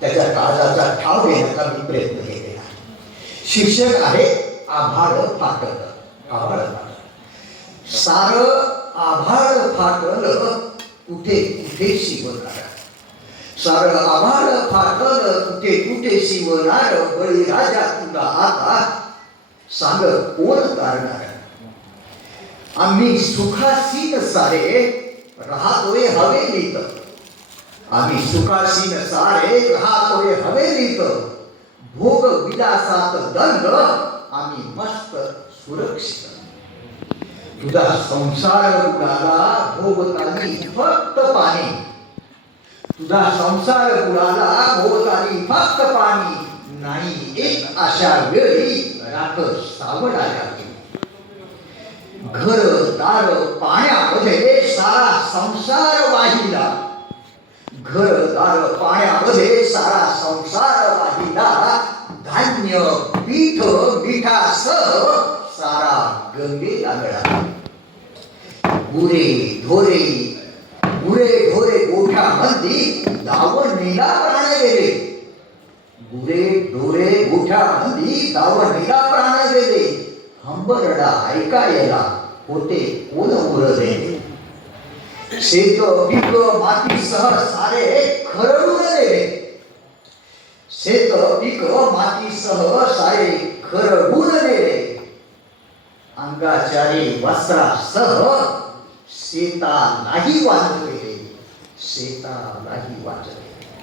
त्याच्या काळजाचा ठाव घेण्याचा मी प्रयत्न केलेला आहे. शीर्षक आहे आभाळ फाटल. आभाळ फाटल. सार आभाळ फाटल कुठे कुठे शिवणार. सार आभाळ फाटल कुठे कुठे शिवणार. बळीराजा तुला आता सांग कोण तारणार. आम्ही सुखासीन सारे राहतोय हवेलीत. आम्ही सुखासीन सारे राहतोय हवेलीत. भोग विलासात दंड आम्ही मस्त सुरक्षित. तुझा संसार बुडाला भोगतानी फक्त पाणी. तुझा संसार बुडाला भोगतानी फक्त पाणी. नाही एक अशा वेळी राख सावडाया. घर दार पाण्यामध्ये सारा संसार वाहिला. घर दार पाण्यामध्ये सारा संसार वाहिला. धान्य पीठ मिठासह सारा गंगेला गळा. गुरे ढोरे गोठ्यामध्ये दावणीला प्राण गेले. गुरे ढोरे गोठ्यामध्ये दावणीला प्राण गेले. हंबरडा ऐकायला होते कोण उरले. शेत पीक मातीसह सारे खरडून गेले. शेत पीक मातीसह सारे खरडून गेले. अंगाचारी वस्त्रासह शेतालाही वाचले. शेतालाही वाचले.